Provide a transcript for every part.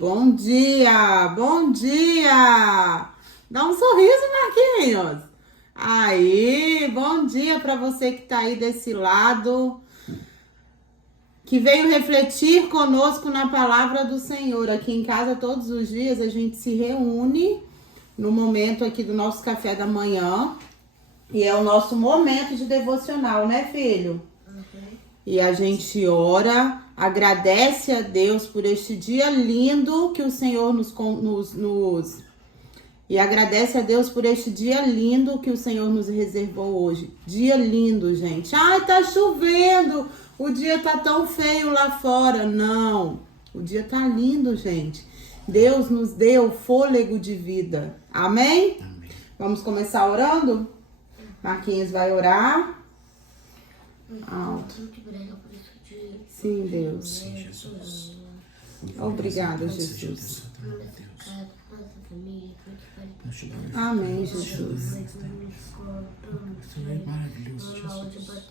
Bom dia, bom dia! Dá um sorriso, Marquinhos. Aí, bom dia para você que tá aí desse lado, que veio refletir conosco na palavra do Senhor. Aqui em casa, todos os dias, a gente se reúne no momento aqui do nosso café da manhã. E é o nosso momento de devocional, né, filho? E a gente ora, agradece a Deus por este dia lindo que o Senhor E agradece a Deus por este dia lindo que o Senhor nos reservou hoje. Dia lindo, gente. Ai, tá chovendo. O dia tá tão feio lá fora. Não. O dia tá lindo, gente. Deus nos deu fôlego de vida. Amém? Amém. Vamos começar orando? Marquinhos vai orar. Alto. Sim, Deus. Sim, Jesus. Obrigada, Jesus. Amém, Jesus. Senhor, é maravilhoso, Jesus.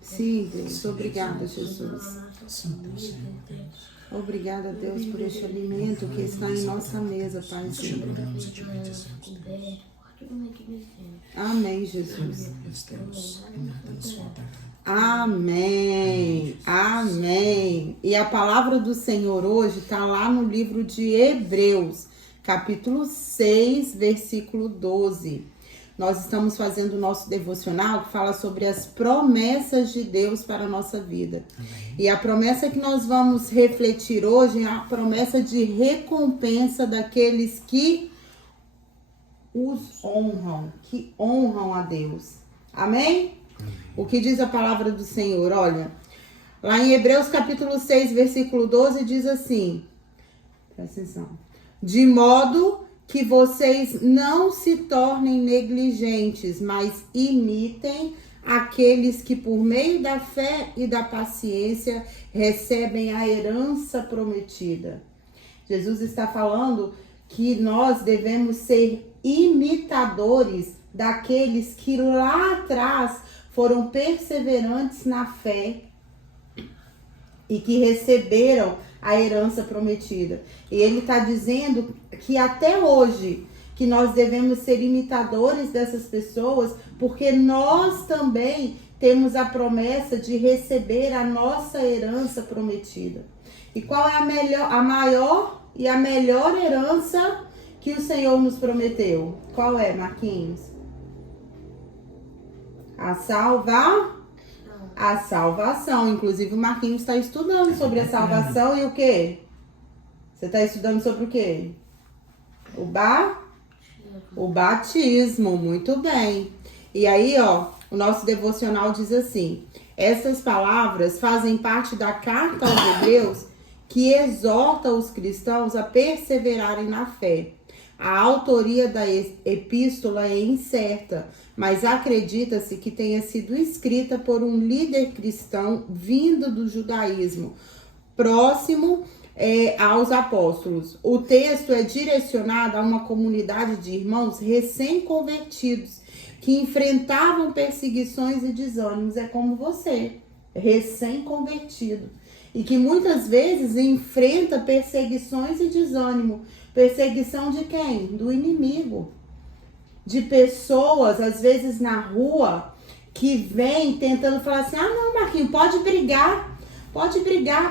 Sim, Deus. Obrigada, Jesus. Santo é o Senhor, Deus. Obrigada, Deus, por este alimento que está em nossa mesa, Nós te Paizinho. adoramos e te bendizemos, Deus. Amém, Jesus. Aleluia, Deus. E nada nos faltará. Amém. Amém. E a palavra do Senhor hoje está lá no livro de Hebreus, capítulo 6, versículo 12. Nós estamos fazendo o nosso devocional que fala sobre as promessas de Deus para a nossa vida. Amém. E a promessa que nós vamos refletir hoje é a promessa de recompensa daqueles que os honram, que honram a Deus. Amém? O que diz a palavra do Senhor? Olha, lá em Hebreus capítulo 6, versículo 12, diz assim, presta atenção, de modo que vocês não se tornem negligentes, mas imitem aqueles que por meio da fé e da paciência recebem a herança prometida. Jesus está falando que nós devemos ser imitadores daqueles que lá atrás foram perseverantes na fé e que receberam a herança prometida. E ele está dizendo que até hoje que nós devemos ser imitadores dessas pessoas, porque nós também temos a promessa de receber a nossa herança prometida. E qual é a maior e a melhor herança que o Senhor nos prometeu? Qual é, Marquinhos? A salvação. Inclusive o Marquinhos está estudando sobre a salvação e o quê? Você está estudando sobre o quê? O batismo. Muito bem. E aí, ó, o nosso devocional diz assim: essas palavras fazem parte da carta aos Hebreus que exorta os cristãos a perseverarem na fé. A autoria da epístola é incerta, mas acredita-se que tenha sido escrita por um líder cristão vindo do judaísmo, próximo aos apóstolos. O texto é direcionado a uma comunidade de irmãos recém-convertidos que enfrentavam perseguições e desânimos. É como você, recém-convertido, e que muitas vezes enfrenta perseguições e desânimo. Perseguição de quem? Do inimigo. De pessoas, às vezes na rua, que vem tentando falar assim: ah, não, Marquinhos, pode brigar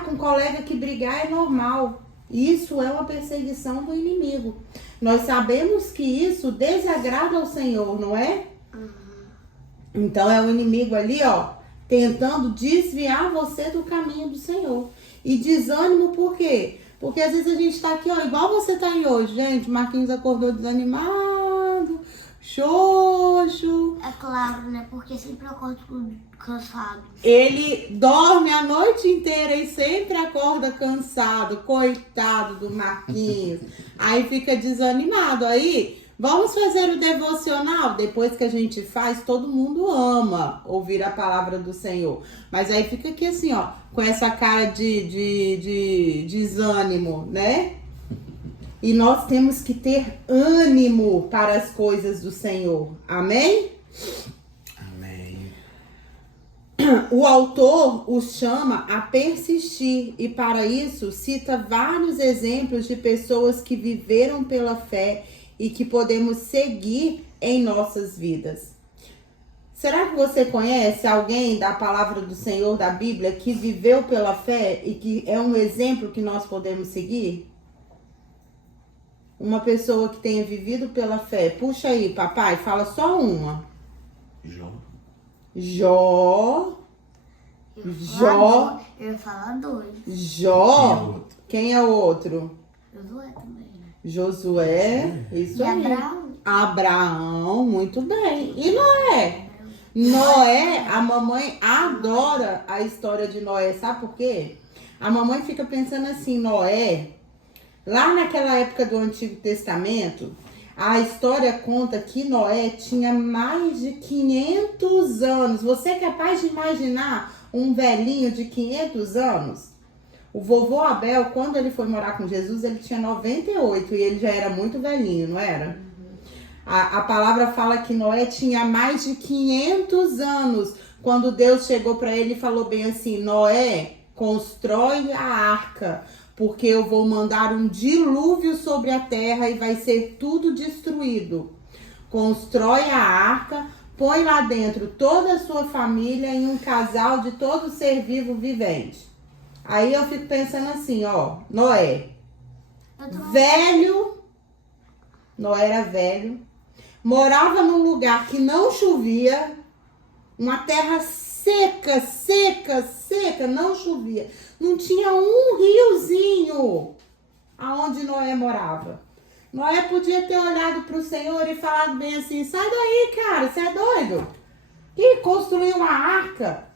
com um colega, que brigar é normal. Isso é uma perseguição do inimigo. Nós sabemos que isso desagrada ao Senhor, não é? Então é o inimigo ali, ó, tentando desviar você do caminho do Senhor. E desânimo por quê? Porque às vezes a gente tá aqui, ó, igual você tá aí hoje, gente. Marquinhos acordou desanimado, xoxo. É claro, né? Porque sempre acordo cansado. Ele dorme a noite inteira e sempre acorda cansado. Coitado do Marquinhos. Aí fica desanimado. Aí, vamos fazer o devocional? Depois que a gente faz, todo mundo ama ouvir a palavra do Senhor. Mas aí fica aqui assim, ó, com essa cara de desânimo, né? E nós temos que ter ânimo para as coisas do Senhor. Amém? Amém. o autor os chama a persistir e para isso cita vários exemplos de pessoas que viveram pela fé e que podemos seguir em nossas vidas. Será que você conhece alguém da palavra do Senhor, da Bíblia, que viveu pela fé e que é um exemplo que nós podemos seguir? Uma pessoa que tenha vivido pela fé. Puxa aí, papai, fala só uma. Eu Jó. ia falar dois. Jó. Quem é o outro? Josué também, né? Josué. Isso E aí. Abraão. Abraão, muito bem. E Noé? Noé, a mamãe adora a história de Noé. Sabe por quê? A mamãe fica pensando assim, Noé, lá naquela época do Antigo Testamento, a história conta que Noé tinha mais de 500 anos. Você é capaz de imaginar um velhinho de 500 anos? O vovô Abel, quando ele foi morar com Jesus, ele tinha 98 e ele já era muito velhinho, não era? A palavra fala que Noé tinha mais de 500 anos quando Deus chegou para ele e falou bem assim, Noé, constrói a arca, porque eu vou mandar um dilúvio sobre a terra e vai ser tudo destruído. Constrói a arca, põe lá dentro toda a sua família e um casal de todo ser vivo vivente. Aí eu fico pensando assim, ó, Noé, velho, Noé era velho, morava num lugar que não chovia, uma terra seca, não chovia. Não tinha um riozinho aonde Noé morava. Noé podia ter olhado para o Senhor e falado bem assim, sai daí, cara, você é doido? E construir uma arca?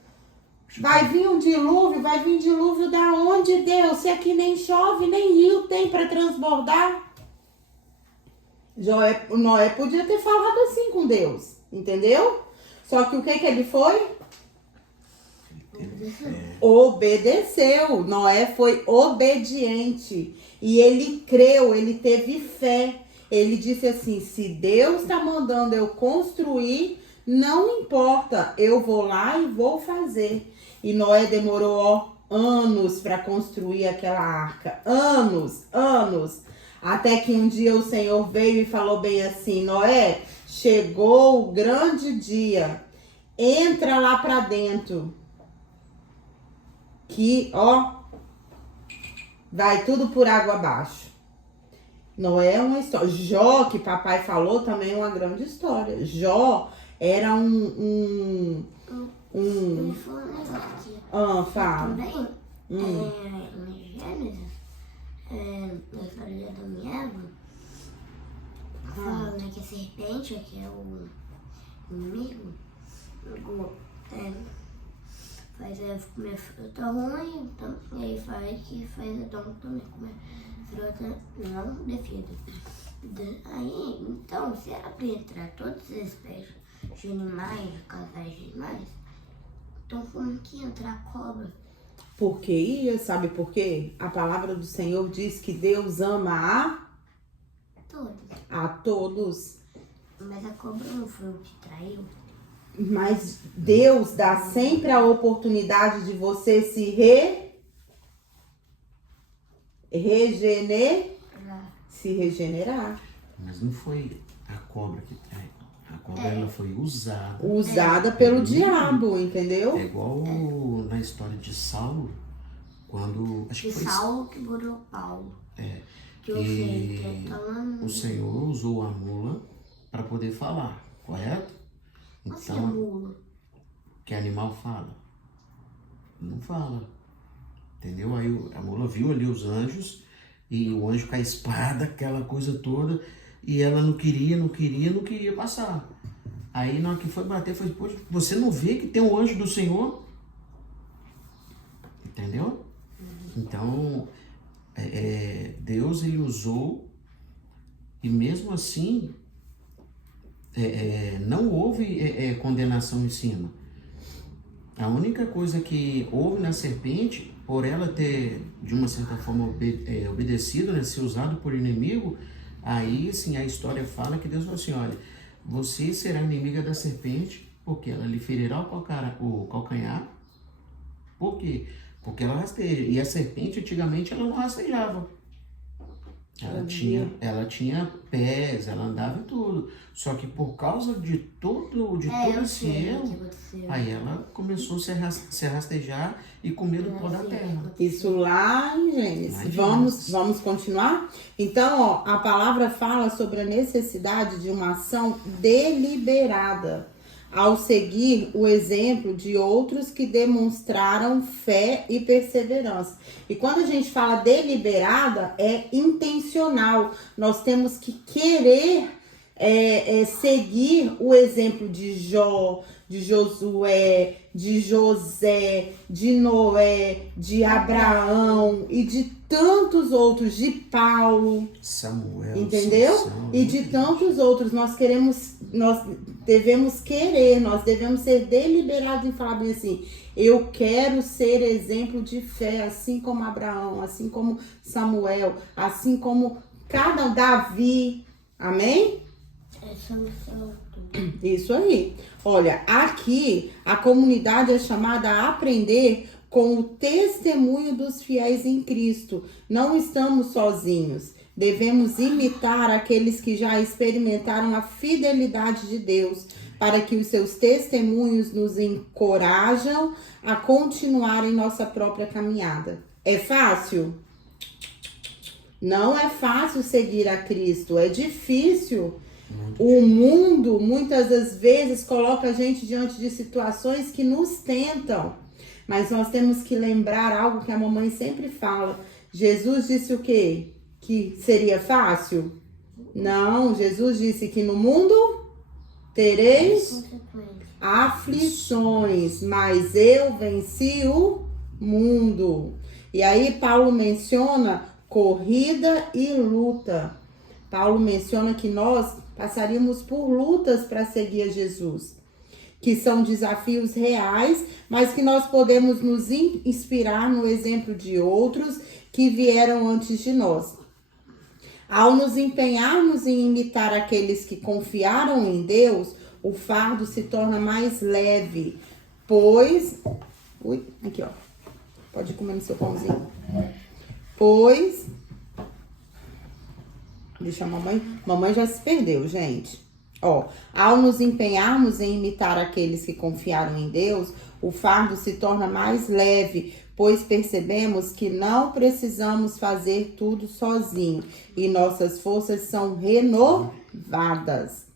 Vai vir um dilúvio, vai vir dilúvio da onde, Deus? Se aqui nem chove, nem rio tem para transbordar. Noé podia ter falado assim com Deus, entendeu? Só que o que ele foi? Obedeceu. Noé foi obediente. E ele creu, ele teve fé. Ele disse assim, se Deus está mandando eu construir, não importa, eu vou lá e vou fazer. E Noé demorou anos para construir aquela arca. Anos. Até que um dia o Senhor veio e falou bem assim, Noé, chegou o grande dia, entra lá para dentro, que, ó, vai tudo por água abaixo. Noé é uma história. Jó, que papai falou, também é uma grande história. Jó era fala. Também, em Gênesis, na história de Adão e Eva, fala, né, que a serpente, que é o inimigo, faz comer fruta ruim, então, e aí faz Adão também comer fruta não devida. Aí, então, se era para entrar todas as espécies de animais, casais de animais, então como que entra a cobra? Porque ia, sabe por quê? A palavra do Senhor diz que Deus ama a todos. Mas a cobra não foi o que traiu? Mas Deus dá sempre a oportunidade de você se regenerar. Mas não foi a cobra que trai. A cobra ela foi usada. Usada pelo diabo, entendeu? É igual na história de Saulo, quando... Acho que foi Saulo que burou Paulo. Que o Senhor usou a mula para poder falar, correto? Você é mula? Que animal fala? Não fala. Entendeu? Aí a mula viu ali os anjos e o anjo com a espada, aquela coisa toda, e ela não queria passar. Aí na hora que foi bater, foi, poxa, você não vê que tem um anjo do Senhor? Entendeu? Então, Deus ele usou e mesmo assim não houve condenação em cima. A única coisa que houve na serpente, por ela ter, de uma certa forma, obedecido, né, ser usado por inimigo, aí sim a história fala que Deus falou assim, olha, você será inimiga da serpente Porque ela lhe ferirá o calcanhar. Por quê? Porque ela rasteja. E a serpente, antigamente, ela não rastejava. Ela tinha pés, ela andava e tudo. Só que por causa de todo esse erro, aí ela começou a se rastejar e comer do pó da terra. Isso lá em Gênesis. Lá em Vamos continuar? Então, ó, a palavra fala sobre a necessidade de uma ação deliberada, ao seguir o exemplo de outros que demonstraram fé e perseverança. E quando a gente fala deliberada, é intencional. Nós temos que querer seguir o exemplo de Jó, de Josué, de José, de Noé, de Abraão e de tantos outros, de Paulo, Samuel, entendeu? Sansão, E de tantos outros. Nós devemos querer, nós devemos ser deliberados em falar bem assim: eu quero ser exemplo de fé, assim como Abraão, assim como Samuel, assim como Davi. Amém? Isso aí. Olha, aqui a comunidade é chamada a aprender com o testemunho dos fiéis em Cristo. Não estamos sozinhos. Devemos imitar aqueles que já experimentaram a fidelidade de Deus, para que os seus testemunhos nos encorajam a continuar em nossa própria caminhada. É fácil? Não é fácil seguir a Cristo, é difícil. O mundo, muitas das vezes, coloca a gente diante de situações que nos tentam. Mas nós temos que lembrar algo que a mamãe sempre fala. Jesus disse o quê? Que seria fácil? Não, Jesus disse que no mundo tereis aflições, mas eu venci o mundo. E aí Paulo menciona corrida e luta. Paulo menciona que nós passaríamos por lutas para seguir a Jesus, que são desafios reais, mas que nós podemos nos inspirar no exemplo de outros que vieram antes de nós. Ao nos empenharmos em imitar aqueles que confiaram em Deus, o fardo se torna mais leve, pois... aqui ó, pode comer no seu pãozinho. Deixa a mamãe já se perdeu, gente. Ó, ao nos empenharmos em imitar aqueles que confiaram em Deus, o fardo se torna mais leve, pois percebemos que não precisamos fazer tudo sozinho e nossas forças são renovadas.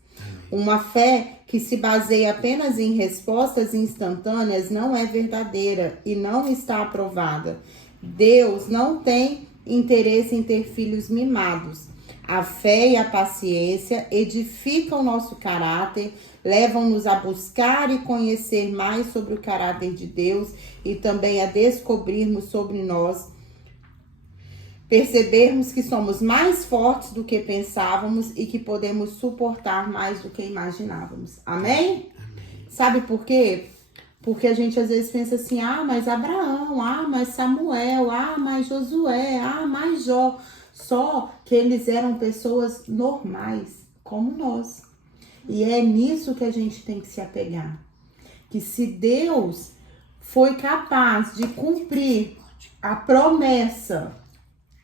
Uma fé que se baseia apenas em respostas instantâneas não é verdadeira e não está aprovada. Deus não tem interesse em ter filhos mimados. A fé e a paciência edificam o nosso caráter, levam-nos a buscar e conhecer mais sobre o caráter de Deus e também a descobrirmos sobre nós, percebermos que somos mais fortes do que pensávamos e que podemos suportar mais do que imaginávamos. Amém? Sabe por quê? Porque a gente às vezes pensa assim: mas Abraão, mas Samuel, mas Josué, mais Jó. Só que eles eram pessoas normais, como nós. E é nisso que a gente tem que se apegar. Que se Deus foi capaz de cumprir a promessa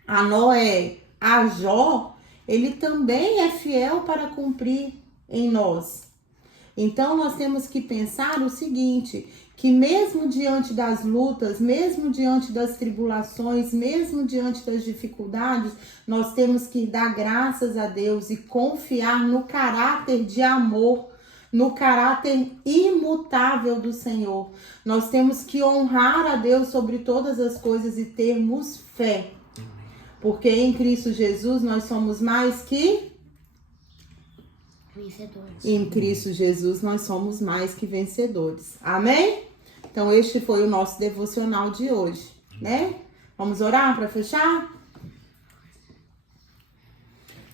a Noé, a Jó, ele também é fiel para cumprir em nós. Então nós temos que pensar o seguinte, que mesmo diante das lutas, mesmo diante das tribulações, mesmo diante das dificuldades, nós temos que dar graças a Deus e confiar no caráter de amor, no caráter imutável do Senhor. Nós temos que honrar a Deus sobre todas as coisas e termos fé. Porque em Cristo Jesus nós somos mais que vencedores. Em Cristo Jesus nós somos mais que vencedores. Amém? Então este foi o nosso devocional de hoje, né? Vamos orar para fechar?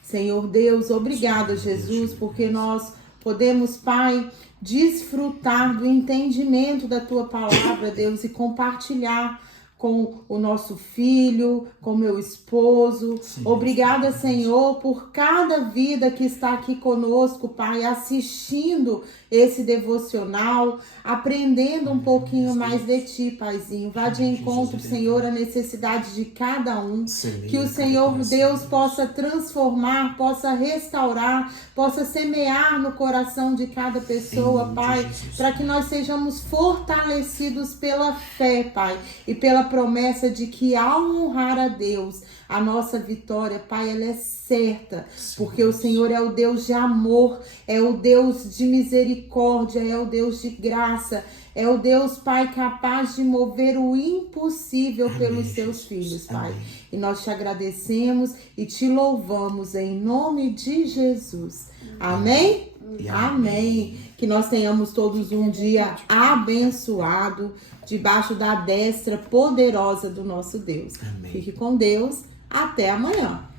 Senhor Deus, obrigada, Jesus, porque nós podemos, Pai, desfrutar do entendimento da Tua palavra, Deus, e compartilhar com o nosso filho, com meu esposo. Sim, Obrigada, Senhor, por cada vida que está aqui conosco, Pai, assistindo esse devocional, aprendendo um pouquinho mais de Ti, Paizinho. Vá de encontro, Senhor, à necessidade de cada um. Que o Senhor Deus possa transformar, possa restaurar, possa semear no coração de cada pessoa, Pai, para que nós sejamos fortalecidos pela fé, Pai, e pela promessa de que ao honrar a Deus, a nossa vitória, Pai, ela é certa, porque o Senhor é o Deus de amor, é o Deus de misericórdia, é o Deus de graça, é o Deus, Pai, capaz de mover o impossível pelos seus filhos, Pai. Amém. E nós te agradecemos e te louvamos em nome de Jesus. Amém? Amém. Que nós tenhamos todos um dia abençoado, debaixo da destra poderosa do nosso Deus. Amém. Fique com Deus. Até amanhã.